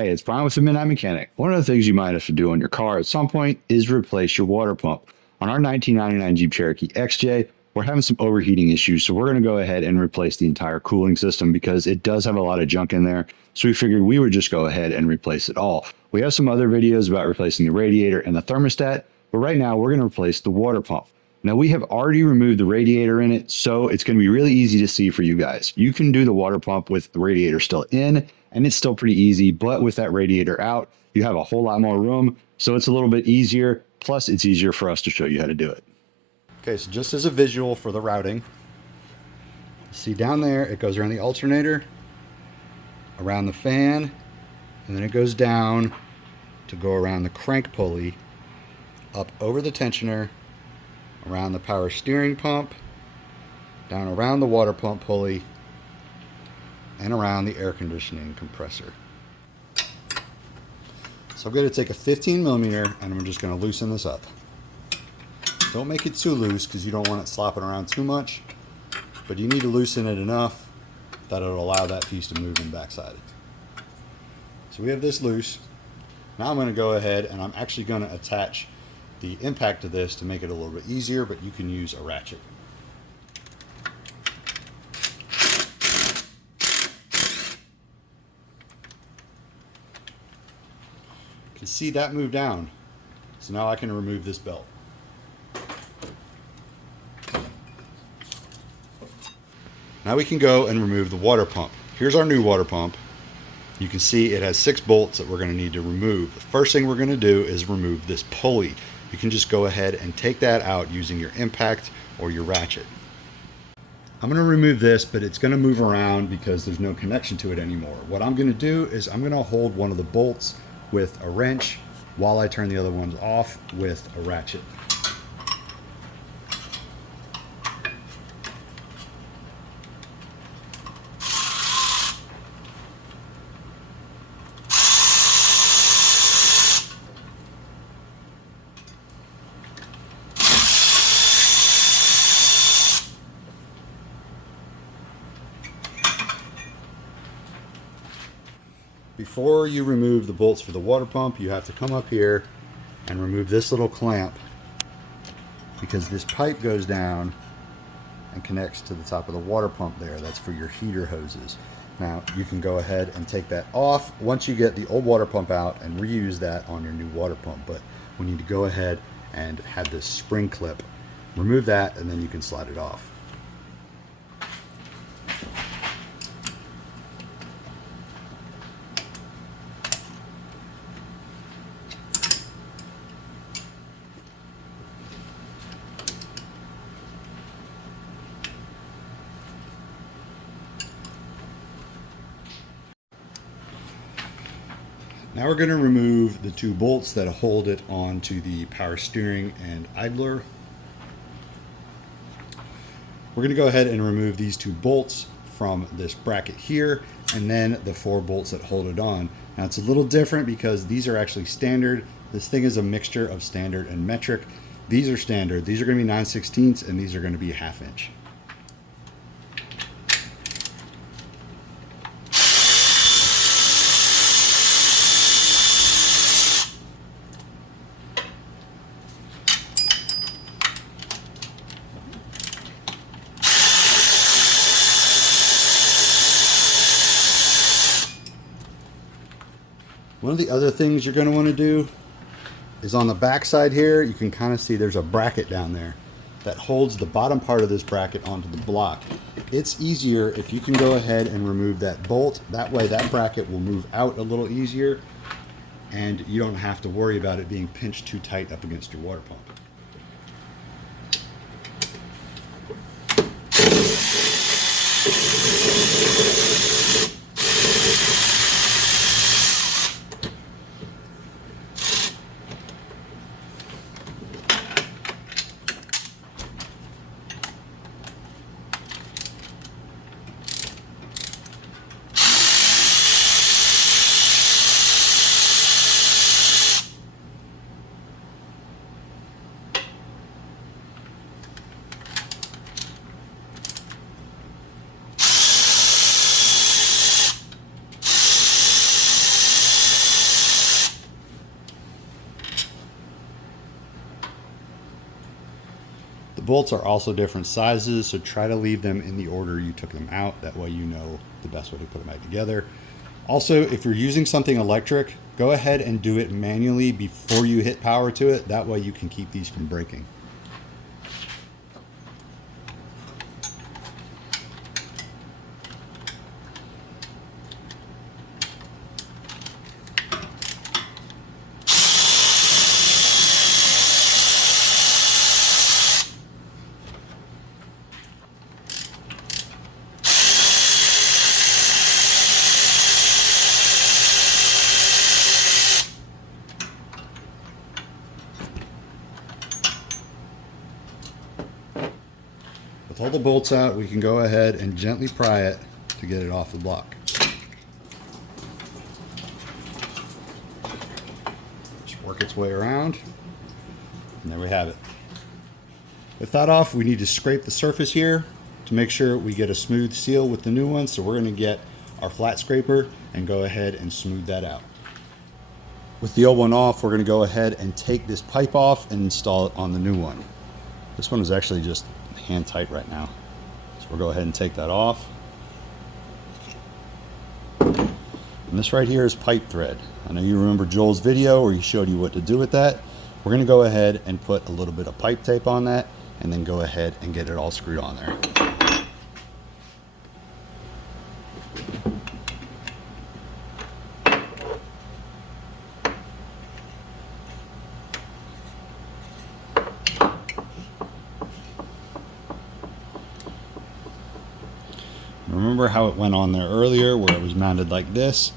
Hey, it's Brian with the Midnight Mechanic. One of the things you might have to do on your car at some point is replace your water pump. On our 1999 Jeep Cherokee XJ, we're having some overheating issues, so we're going to go ahead and replace the entire cooling system because it does have a lot of junk in there. So we figured we would just go ahead and replace it all. We have some other videos about replacing the radiator and the thermostat, but right now we're going to replace the water pump. Now we have already removed the radiator in it, so it's going to be really easy to see for you guys. You can do the water pump with the radiator still in, and it's still pretty easy, but with that radiator out, you have a whole lot more room, so it's a little bit easier, plus it's easier for us to show you how to do it. Okay, so just as a visual for the routing, see down there, it goes around the alternator, around the fan, and then it goes down to go around the crank pulley, up over the tensioner, around the power steering pump, down around the water pump pulley, and around the air conditioning compressor. So I'm going to take a 15 millimeter and I'm just going to loosen this up. Don't make it too loose because you don't want it slopping around too much, but you need to loosen it enough that it'll allow that piece to move in the backside. So we have this loose. Now I'm going to go ahead and I'm actually going to attach the impact to this to make it a little bit easier, but you can use a ratchet. You can see that move down. So now I can remove this belt. Now we can go and remove the water pump. Here's our new water pump. You can see it has 6 bolts that we're going to need to remove. The first thing we're going to do is remove this pulley. You can just go ahead and take that out using your impact or your ratchet. I'm going to remove this, but it's going to move around because there's no connection to it anymore. What I'm going to do is I'm going to hold one of the bolts with a wrench while I turn the other ones off with a ratchet. Before you remove the bolts for the water pump, you have to come up here and remove this little clamp because this pipe goes down and connects to the top of the water pump there. That's for your heater hoses. Now you can go ahead and take that off once you get the old water pump out and reuse that on your new water pump. But we need to go ahead and have this spring clip. Remove that and then you can slide it off. Now we're going to remove the 2 bolts that hold it onto the power steering and idler. We're going to go ahead and remove these 2 bolts from this bracket here, and then the 4 bolts that hold it on. Now it's a little different because these are actually standard. This thing is a mixture of standard and metric. These are standard. These are going to be 9/16 and these are going to be 1/2 inch. One of the other things you're going to want to do is on the back side here, you can kind of see there's a bracket down there that holds the bottom part of this bracket onto the block. It's easier if you can go ahead and remove that bolt. That way that bracket will move out a little easier and you don't have to worry about it being pinched too tight up against your water pump. bolts are also different sizes, so try to leave them in the order you took them out. That way you know the best way to put them back together. Also, if you're using something electric, go ahead and do it manually before you hit power to it. That way you can keep these from breaking. With all the bolts out, we can go ahead and gently pry it to get it off the block. Just work its way around, and there we have it. With that off, we need to scrape the surface here to make sure we get a smooth seal with the new one. So we're going to get our flat scraper and go ahead and smooth that out. With the old one off, we're going to go ahead and take this pipe off and install it on the new one. This one is actually just hand tight right now. So we'll go ahead and take that off. And this right here is pipe thread. I know you remember Joel's video where he showed you what to do with that. We're going to go ahead and put a little bit of pipe tape on that and then go ahead and get it all screwed on there. Remember how it went on there earlier where it was mounted like this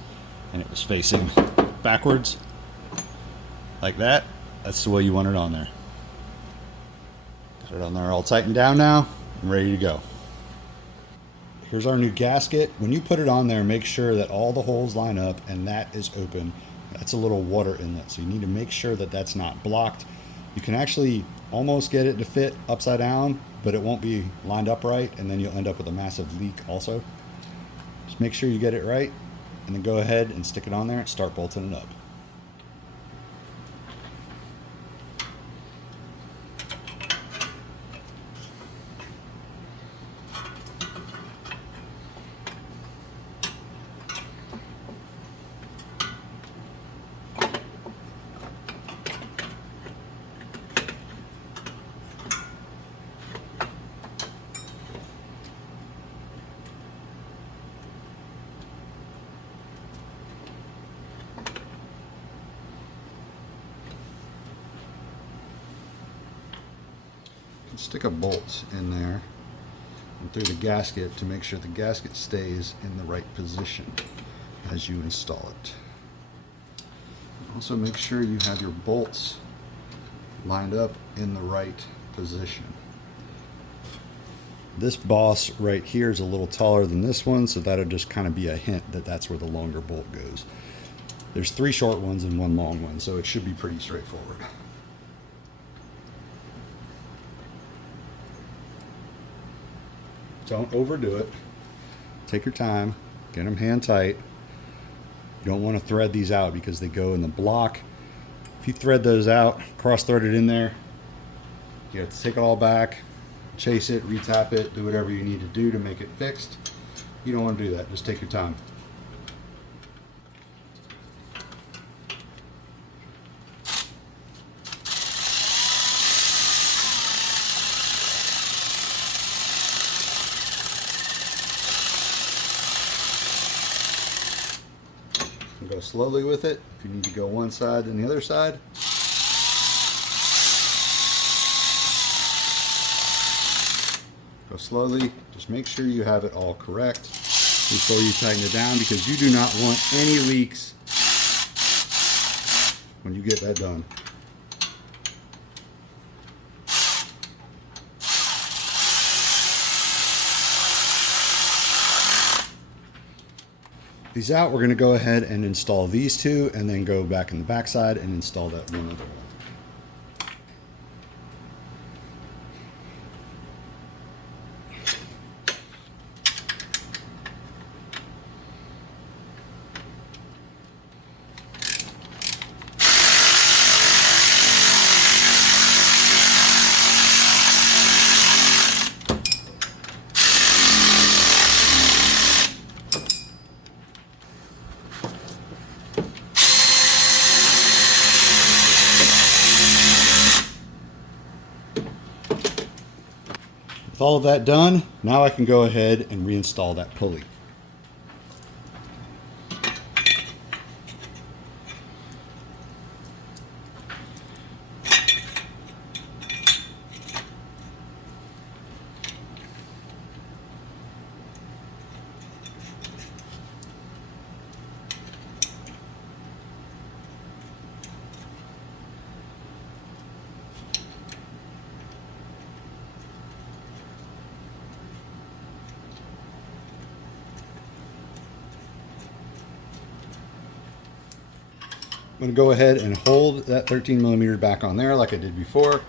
and it was facing backwards like that? That's the way you want it on there. Got it on there all tightened down now and ready to go. Here's our new gasket. When you put it on there, make sure that all the holes line up and that is open. That's a little water inlet, so you need to make sure that that's not blocked. You can actually almost get it to fit upside down, but it won't be lined up right, and then you'll end up with a massive leak also. Just make sure you get it right, and then go ahead and stick it on there and start bolting it up. Stick a bolt in there and through the gasket to make sure the gasket stays in the right position as you install it. Also make sure you have your bolts lined up in the right position. This boss right here is a little taller than this one, so that'll just kind of be a hint that that's where the longer bolt goes. There's 3 short ones and 1 long one, so it should be pretty straightforward. Don't overdo it. Take your time. Get them hand tight. You don't want to thread these out because they go in the block. If you thread those out, cross thread it in there, you have to take it all back, chase it, retap it, do whatever you need to do to make it fixed. You don't want to do that. Just take your time. Go slowly with it. If you need to go one side then the other side. Go slowly. Just make sure you have it all correct before you tighten it down, because you do not want any leaks when you get that done. These out, we're going to go ahead and install these 2 and then go back in the backside and install that one other one. all of that done, now I can go ahead and reinstall that pulley. I'm going to go ahead and hold that 13 millimeter back on there like I did before.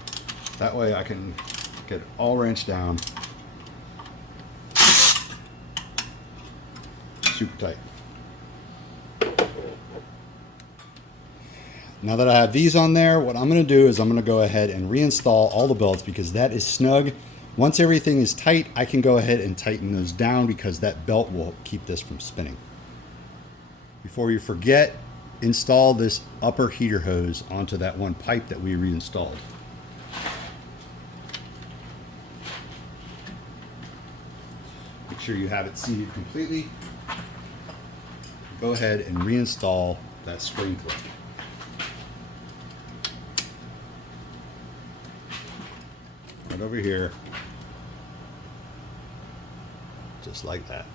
That way I can get it all wrenched down. Super tight. Now that I have these on there, what I'm going to do is I'm going to go ahead and reinstall all the belts because that is snug. Once everything is tight, I can go ahead and tighten those down because that belt will keep this from spinning. Before you forget, install this upper heater hose onto that one pipe that we reinstalled. Make sure you have it seated completely. Go ahead and reinstall that spring clip. Right over here, just like that.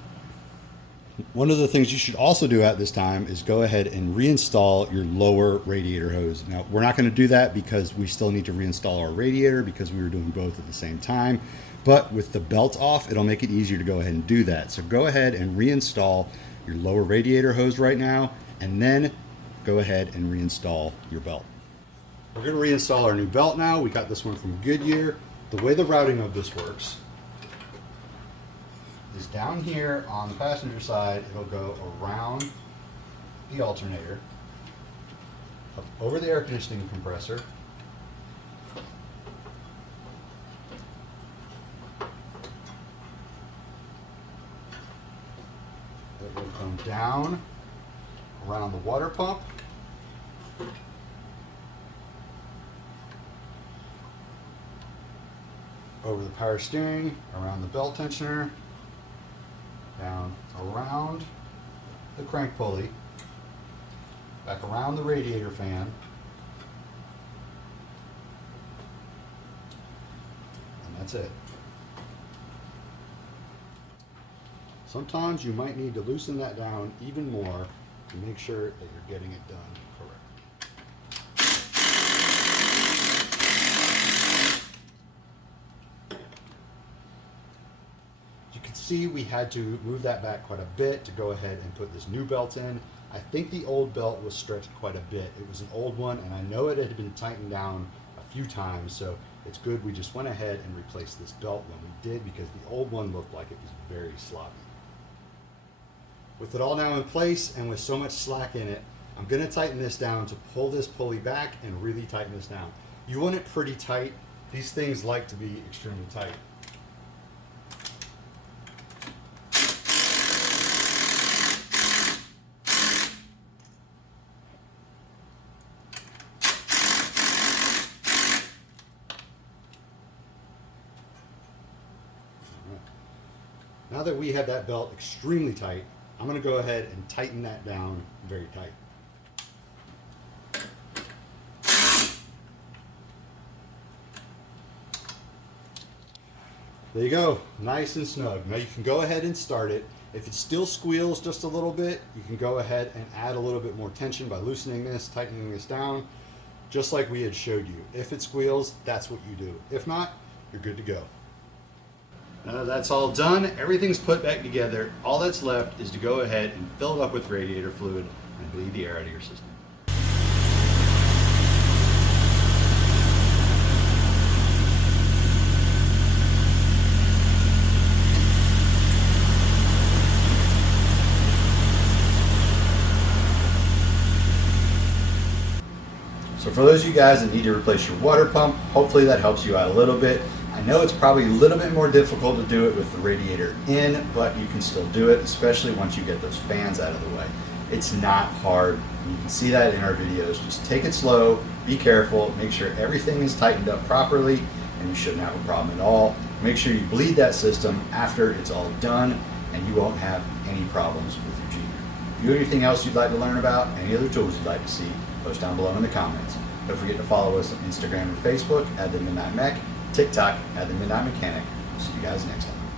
One of the things you should also do at this time is go ahead and reinstall your lower radiator hose. Now, we're not going to do that because we still need to reinstall our radiator because we were doing both at the same time. But with the belt off, it'll make it easier to go ahead and do that. So go ahead and reinstall your lower radiator hose right now, and then go ahead and reinstall your belt. We're going to reinstall our new belt now. We got this one from Goodyear. The way the routing of this works is down here on the passenger side, it'll go around the alternator, up over the air conditioning compressor, it will come down around the water pump, over the power steering, around the belt tensioner, down around the crank pulley, back around the radiator fan, and that's it. Sometimes you might need to loosen that down even more to make sure that you're getting it done correctly. See, we had to move that back quite a bit to go ahead and put this new belt in. I think the old belt was stretched quite a bit. It was an old one, and I know it had been tightened down a few times, so it's good we just went ahead and replaced this belt when we did because the old one looked like it was very sloppy. With it all now in place and with so much slack in it, I'm going to tighten this down to pull this pulley back and really tighten this down. You want it pretty tight. These things like to be extremely tight. Now that we have that belt extremely tight, I'm going to go ahead and tighten that down very tight. There you go, nice and snug. Now you can go ahead and start it. If it still squeals just a little bit, you can go ahead and add a little bit more tension by loosening this, tightening this down, just like we had showed you. If it squeals, that's what you do. If not, you're good to go. Now that's all done, everything's put back together. All that's left is to go ahead and fill it up with radiator fluid and bleed the air out of your system. So for those of you guys that need to replace your water pump, hopefully that helps you out a little bit. I know it's probably a little bit more difficult to do it with the radiator in, but you can still do it, especially once you get those fans out of the way. It's not hard. You can see that in our videos. Just take it slow, be careful, make sure everything is tightened up properly, and you shouldn't have a problem at all. Make sure you bleed that system after it's all done, and you won't have any problems with your Jeep. If you have anything else you'd like to learn about, any other tools you'd like to see, post down below in the comments. Don't forget to follow us on Instagram and Facebook at The Midnight Mech, TikTok at The Midnight Mechanic. See you guys next time.